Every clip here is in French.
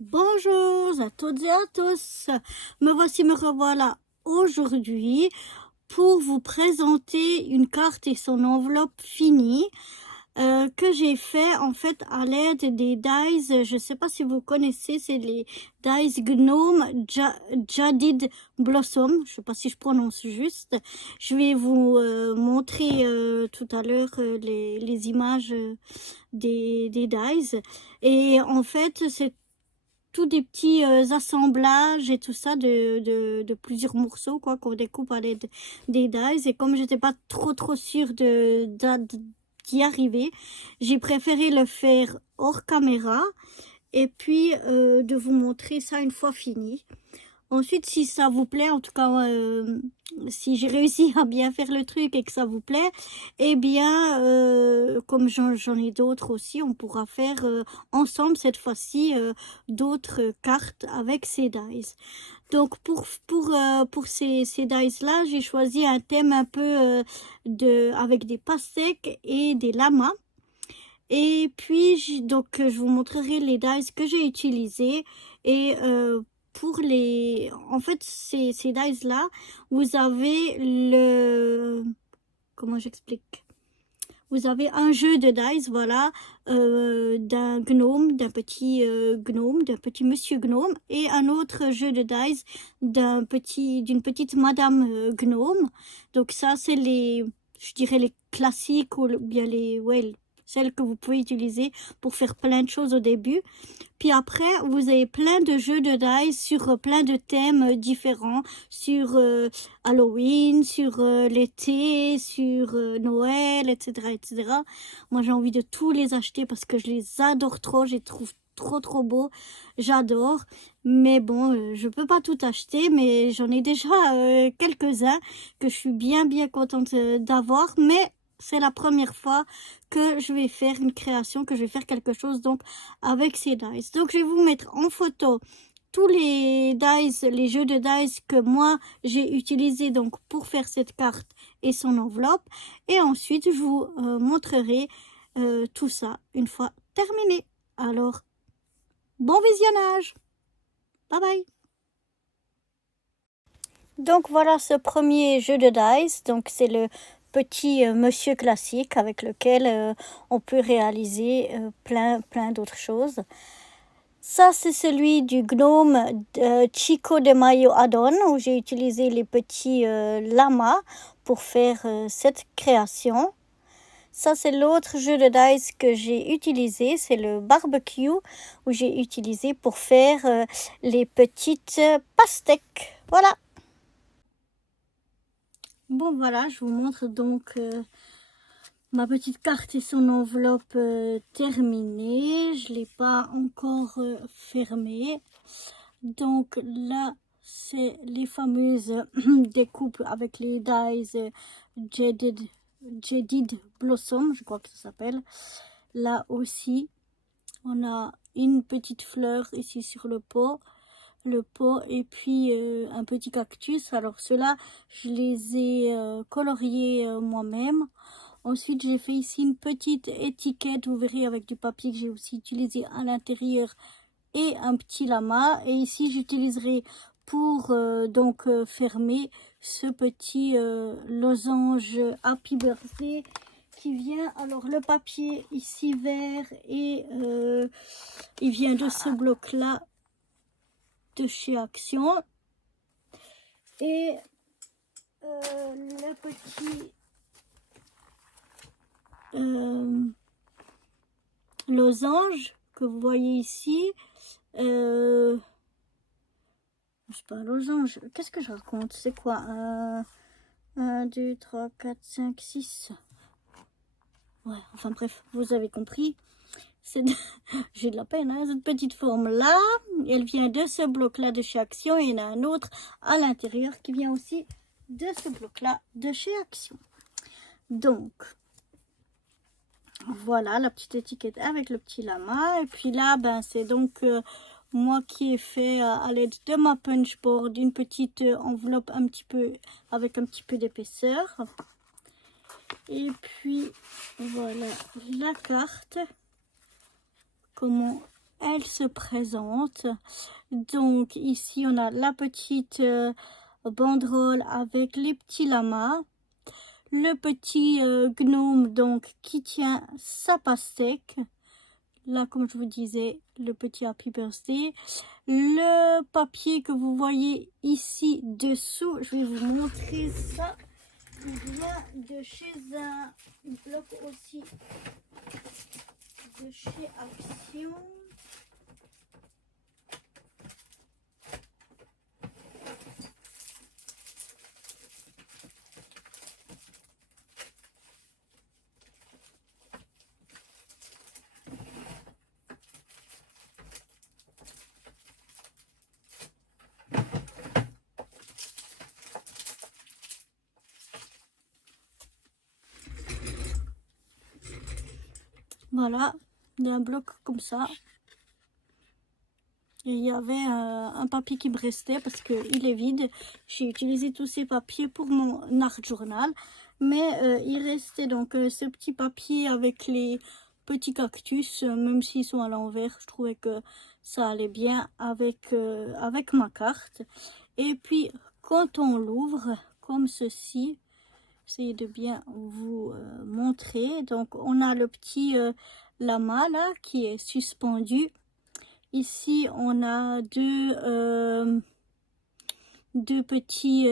Bonjour à toutes et à tous, me revoilà aujourd'hui pour vous présenter une carte et son enveloppe finie que j'ai fait en fait à l'aide des dies. Je ne sais pas si vous connaissez, c'est les dies Gnome Jadid Blossom. Je ne sais pas si je prononce juste. Je vais vous montrer tout à l'heure les images des dies. Et en fait, c'est tous des petits assemblages et tout ça de plusieurs morceaux quoi qu'on découpe à l'aide des dies. Et comme j'étais pas trop sûre d'y arriver, j'ai préféré le faire hors caméra et puis de vous montrer ça une fois fini. Ensuite, si ça vous plaît, en tout cas, si j'ai réussi à bien faire le truc et que ça vous plaît, eh bien, comme j'en ai d'autres aussi, on pourra faire ensemble cette fois-ci d'autres cartes avec ces dies. Donc, pour ces dies-là, j'ai choisi un thème un peu avec des pastèques et des lamas. Et puis, je vous montrerai les dies que j'ai utilisés et en fait, ces dies-là, vous avez comment j'explique? Vous avez un jeu de dice, voilà, d'un gnome, d'un petit gnome, d'un petit monsieur gnome, et un autre jeu de dice d'une petite madame gnome. Donc ça, c'est je dirais les classiques ou bien celles que vous pouvez utiliser pour faire plein de choses au début. Puis après, vous avez plein de jeux de dice sur plein de thèmes différents, sur Halloween, sur l'été, sur Noël, etc., etc. Moi, j'ai envie de tous les acheter parce que je les adore trop, je les trouve trop beaux, j'adore. Mais bon, je peux pas tout acheter, mais j'en ai déjà quelques-uns que je suis bien contente d'avoir, mais c'est la première fois que je vais faire une création, que je vais faire quelque chose donc avec ces dice. Donc je vais vous mettre en photo tous les dice, les jeux de dice que moi j'ai utilisés donc pour faire cette carte et son enveloppe. Et ensuite je vous montrerai tout ça une fois terminé. Alors, bon visionnage. Bye bye. Donc voilà ce premier jeu de dice. Donc c'est le petit monsieur classique avec lequel on peut réaliser plein d'autres choses. Ça, c'est celui du gnome Chico de Mayo Addon, où j'ai utilisé les petits lamas pour faire cette création. Ça, c'est l'autre jeu de dice que j'ai utilisé, c'est le barbecue, où j'ai utilisé pour faire les petites pastèques. Voilà. Bon, voilà, je vous montre donc ma petite carte et son enveloppe terminée. Je ne l'ai pas encore fermée. Donc là, c'est les fameuses découpes avec les dies Jadid Blossom, je crois que ça s'appelle. Là aussi, on a une petite fleur ici sur le pot et puis un petit cactus. Alors ceux-là, je les ai coloriés moi-même. Ensuite, j'ai fait ici une petite étiquette, vous verrez, avec du papier que j'ai aussi utilisé à l'intérieur et un petit lama. Et ici, j'utiliserai pour fermer ce petit losange Happy Birthday qui vient. Alors, le papier ici vert et il vient de ce bloc-là de chez Action. Et le petit losange que vous voyez ici, c'est pas un losange, qu'est-ce que je raconte, c'est quoi 1, 2, 3, 4, 5, 6, ouais, enfin bref, vous avez compris. J'ai de la peine, hein, cette petite forme là, elle vient de ce bloc là de chez Action, et il y en a un autre à l'intérieur qui vient aussi de ce bloc là de chez Action. Donc voilà la petite étiquette avec le petit lama. Et puis là, ben, c'est donc moi qui ai fait à l'aide de ma punchboard une petite enveloppe avec un petit peu d'épaisseur. Et puis voilà la carte, comment elle se présente. Donc ici on a la petite banderole avec les petits lamas, le petit gnome donc qui tient sa pastèque. Là, comme je vous disais, le petit Happy Birthday. Le papier que vous voyez ici dessous, je vais vous montrer ça. Il vient de chez un bloc aussi de chez Action. Voilà, il y a un bloc comme ça. Et il y avait un papier qui me restait parce qu'il est vide. J'ai utilisé tous ces papiers pour mon art journal. Mais il restait donc ce petit papier avec les petits cactus, même s'ils sont à l'envers. Je trouvais que ça allait bien avec ma carte. Et puis, quand on l'ouvre, comme ceci, j'essaie de bien vous montrer. Donc, on a le petit lama là qui est suspendu. Ici, on a deux petits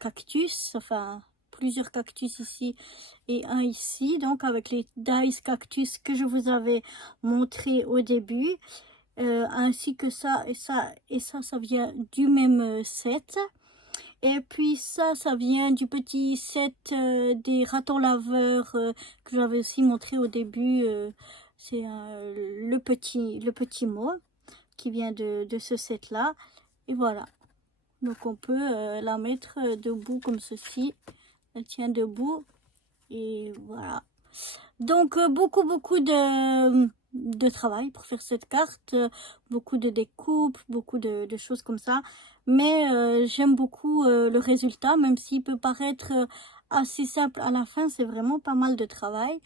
cactus, enfin plusieurs cactus ici et un ici. Donc, avec les dice cactus que je vous avais montré au début. Ainsi que ça et ça et ça vient du même set. Et puis ça vient du petit set des ratons laveurs que j'avais aussi montré au début. C'est le petit mot qui vient de ce set là. Et voilà. Donc on peut la mettre debout comme ceci. Elle tient debout. Et voilà. Donc beaucoup de travail pour faire cette carte, beaucoup de découpes, beaucoup de choses comme ça. Mais j'aime beaucoup le résultat, même s'il peut paraître assez simple à la fin, c'est vraiment pas mal de travail.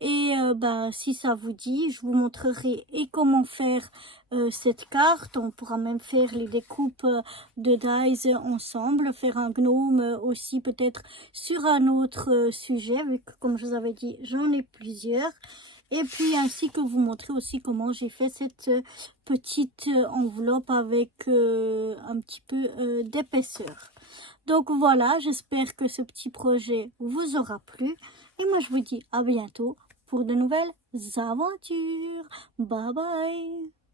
Et bah, si ça vous dit, je vous montrerai et comment faire cette carte. On pourra même faire les découpes de dies ensemble, faire un gnome aussi peut-être sur un autre sujet, vu que comme je vous avais dit, j'en ai plusieurs. Et puis ainsi que vous montrer aussi comment j'ai fait cette petite enveloppe avec un petit peu d'épaisseur. Donc voilà, j'espère que ce petit projet vous aura plu. Et moi je vous dis à bientôt pour de nouvelles aventures. Bye bye.